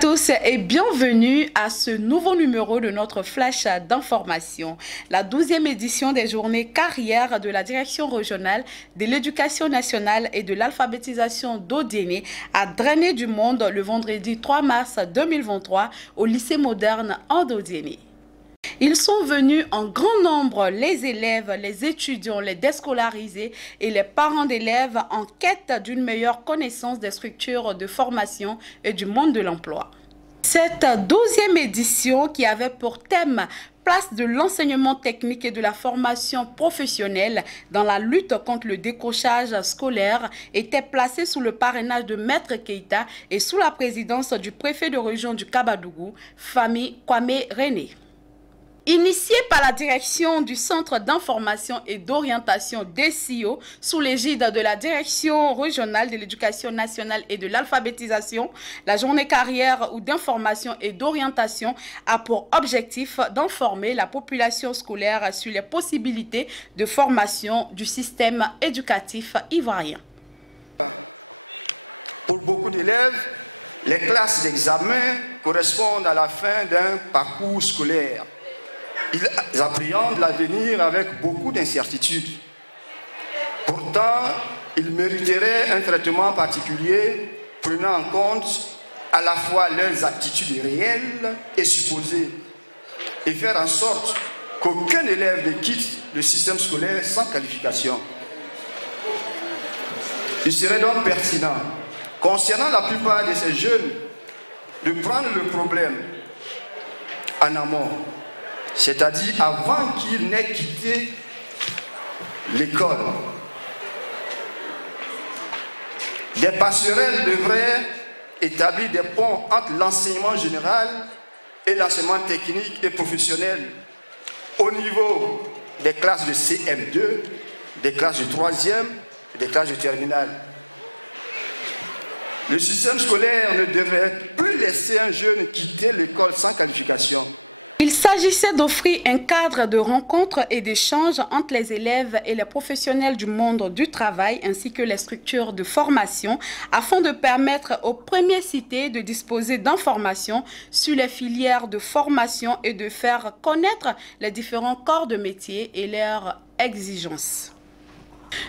tous et bienvenue à ce nouveau numéro de notre flash d'information. La 12e édition des journées carrières de la direction régionale de l'éducation nationale et de l'alphabétisation d'Odiéné a drainé du monde le vendredi 3 mars 2023 au lycée moderne d'Odiéné. Ils sont venus en grand nombre, les élèves, les étudiants, les déscolarisés et les parents d'élèves en quête d'une meilleure connaissance des structures de formation et du monde de l'emploi. Cette 12e édition qui avait pour thème place de l'enseignement technique et de la formation professionnelle dans la lutte contre le décrochage scolaire était placée sous le parrainage de Maître Keïta et sous la présidence du préfet de région du Kabadougou, Fami Kwame René. Initié par la direction du Centre d'information et d'orientation DCO sous l'égide de la Direction régionale de l'éducation nationale et de l'alphabétisation, la journée carrière ou d'information et d'orientation a pour objectif d'informer la population scolaire sur les possibilités de formation du système éducatif ivoirien. Pour beaucoup d'élèves, les classes d'examen correspondent à la fin d'un parcours scolaire. Ils appréhendent l'avenir avec beaucoup d'incertitudes. Pourtant, ils mériteraient un traitement particulier prenant en compte à la fois leurs aptitudes réelles et supposées et faire en sorte qu'aucun élève ne quitte le système scolaire sans qualification. Il serait donc pertinent, concernant la plupart de ces jeunes, de prendre le problème en amont, c'est-à-dire avant qu'ils n'aient quitté l'école. Des passerelles devraient établir des ponts entre l'enseignement général et l'enseignement technique et professionnel au niveau des classes de CM2, des classes de 3e et des classes de terminale. Le système scolaire ne devrait plus laisser un jeune quitter l'école sans qualification. Il s'agissait d'offrir un cadre de rencontres et d'échanges entre les élèves et les professionnels du monde du travail ainsi que les structures de formation afin de permettre aux premiers cités de disposer d'informations sur les filières de formation et de faire connaître les différents corps de métier et leurs exigences.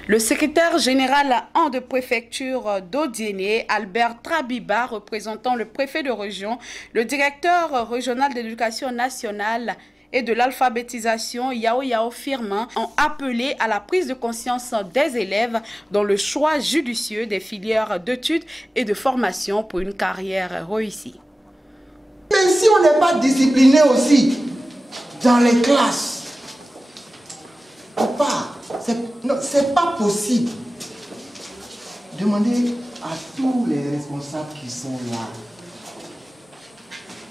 Le secrétaire général de préfecture d'Odiéné, Albert Trabiba, représentant le préfet de région, le directeur régional de l'éducation nationale et de l'alphabétisation, Yao Firmin, ont appelé à la prise de conscience des élèves dans le choix judicieux des filières d'études et de formation pour une carrière réussie. Mais si on n'est pas discipliné aussi dans les classes, ou pas, c'est pas possible. Demandez à tous les responsables qui sont là,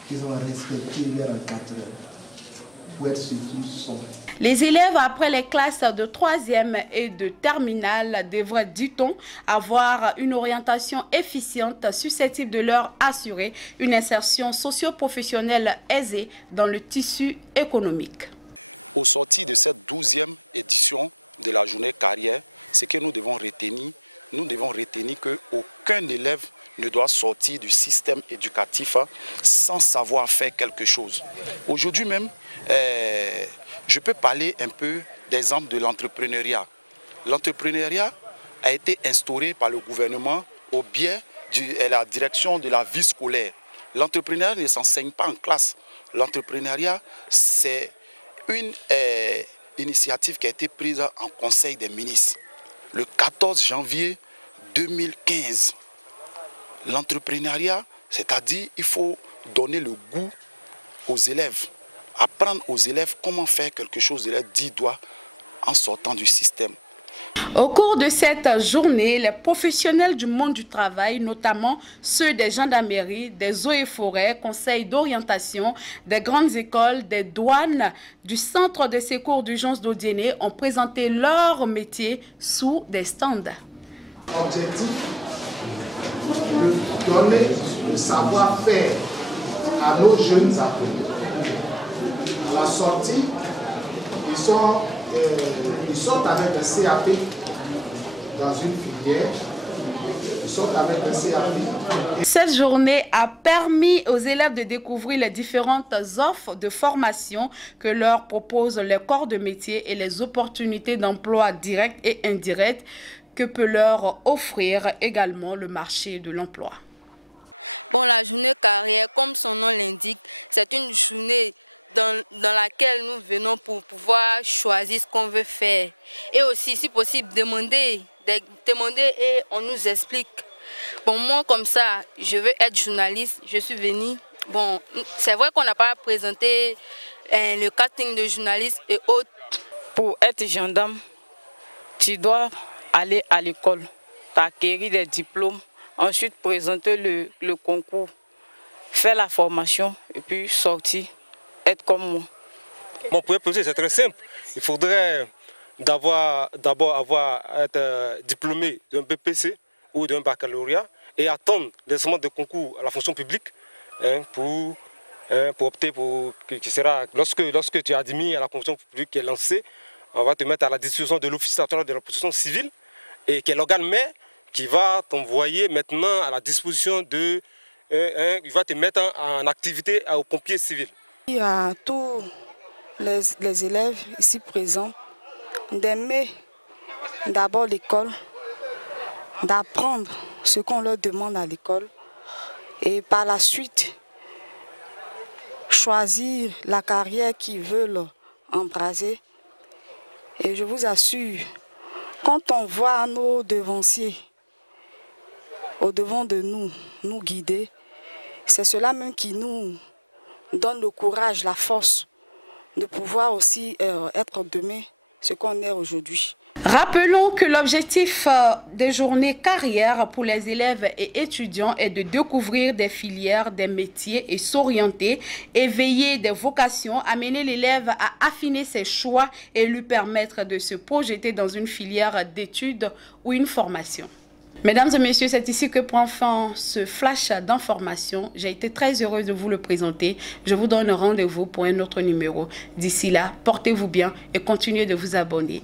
qu'ils ont respecté leur 4 heures, pour être surtout son. Les élèves après les classes de 3e et de terminale devraient, dit-on, avoir une orientation efficiente susceptible de leur assurer une insertion socio-professionnelle aisée dans le tissu économique. Au sortir de cette 12e édition de la journée carrière, ce que nous devons retenir qu'aucun élève ne doit sortir du système éducatif sans savoir faire quelque chose. Aujourd'hui même, je peux parler un peu d'exemple de l'entrepreneuriat. L'entrepreneuriat a été instauré par le gouvernement au biais de la direction de la vie scolaire. L'entrepreneuriat ne s'enseigne pas en classe. L'entrepreneuriat, c'est une initiative qui a été prise en Conseil des ministres le 14 janvier 2015. L'entrepreneuriat, c'est-à-dire il faut donner le goût aux élèves, apprendre aux élèves comment faire quelque chose de leur 10 doigts en sortant du système. Au cours de cette journée, les professionnels du monde du travail, notamment ceux des gendarmeries, des eaux et forêts, conseils d'orientation, des grandes écoles, des douanes, du centre de secours d'urgence d'Odiéné, ont présenté leur métier sous des stands. Objectif, de donner le savoir-faire à nos jeunes apprenants. À la sortie, ils sortent avec un CAP dans une filière sortent avec un CAP. Cette journée a permis aux élèves de découvrir les différentes offres de formation que leur proposent les corps de métier et les opportunités d'emploi directes et indirectes que peut leur offrir également le marché de l'emploi. Bon, la journée carrière, comme son nom l'indique, c'est une journée dans laquelle nous venons pour pouvoir choisir ce qu'on veut faire. Et aussi, si possible, demander et on nous explique. Bon, moi, comme ça, je veux être journaliste, je suis venue. Bon, c'est vrai qu'on n'a pas présenté le casting de journaliste et autres. Pour être gendarme, tu dois aller à l'école, acquérir des diplômes, ensuite présenter le concours, faire la formation et puis sortir, être comme moi. Mon premier projet, c'est très simple. Il faudrait d'abord être diplômé d'un BPC ou d'un baccalauréat et attendre l'examen de concours à la fonction publique pour opter pour qui sera lorsque tu es admis à la fonction publique qui est lancée, on va te mettre à la disposition de l'Office national de la protection civile et qui est l'organe mère qui va t'envoyer maintenant à la disposition de il va te mettre en activité au pompier civil. Il y a tous les élèves ici présents d'aimer d'abord l'école, d'apprendre ce qu'on leur demande à l'école et par la suite choisir la carrière qu'ils veulent embraser. Et je vous assure, quand on voit nos devanciers au devant de nous guider, c'est cela même qui nous donne le courage, la force de pouvoir aussi être demain ce qu'on est aujourd'hui. Rappelons que l'objectif des journées carrières pour les élèves et étudiants est de découvrir des filières, des métiers et s'orienter, éveiller des vocations, amener l'élève à affiner ses choix et lui permettre de se projeter dans une filière d'études ou une formation. Mesdames et messieurs, c'est ici que prend fin ce flash d'information. J'ai été très heureuse de vous le présenter. Je vous donne rendez-vous pour un autre numéro. D'ici là, portez-vous bien et continuez de vous abonner.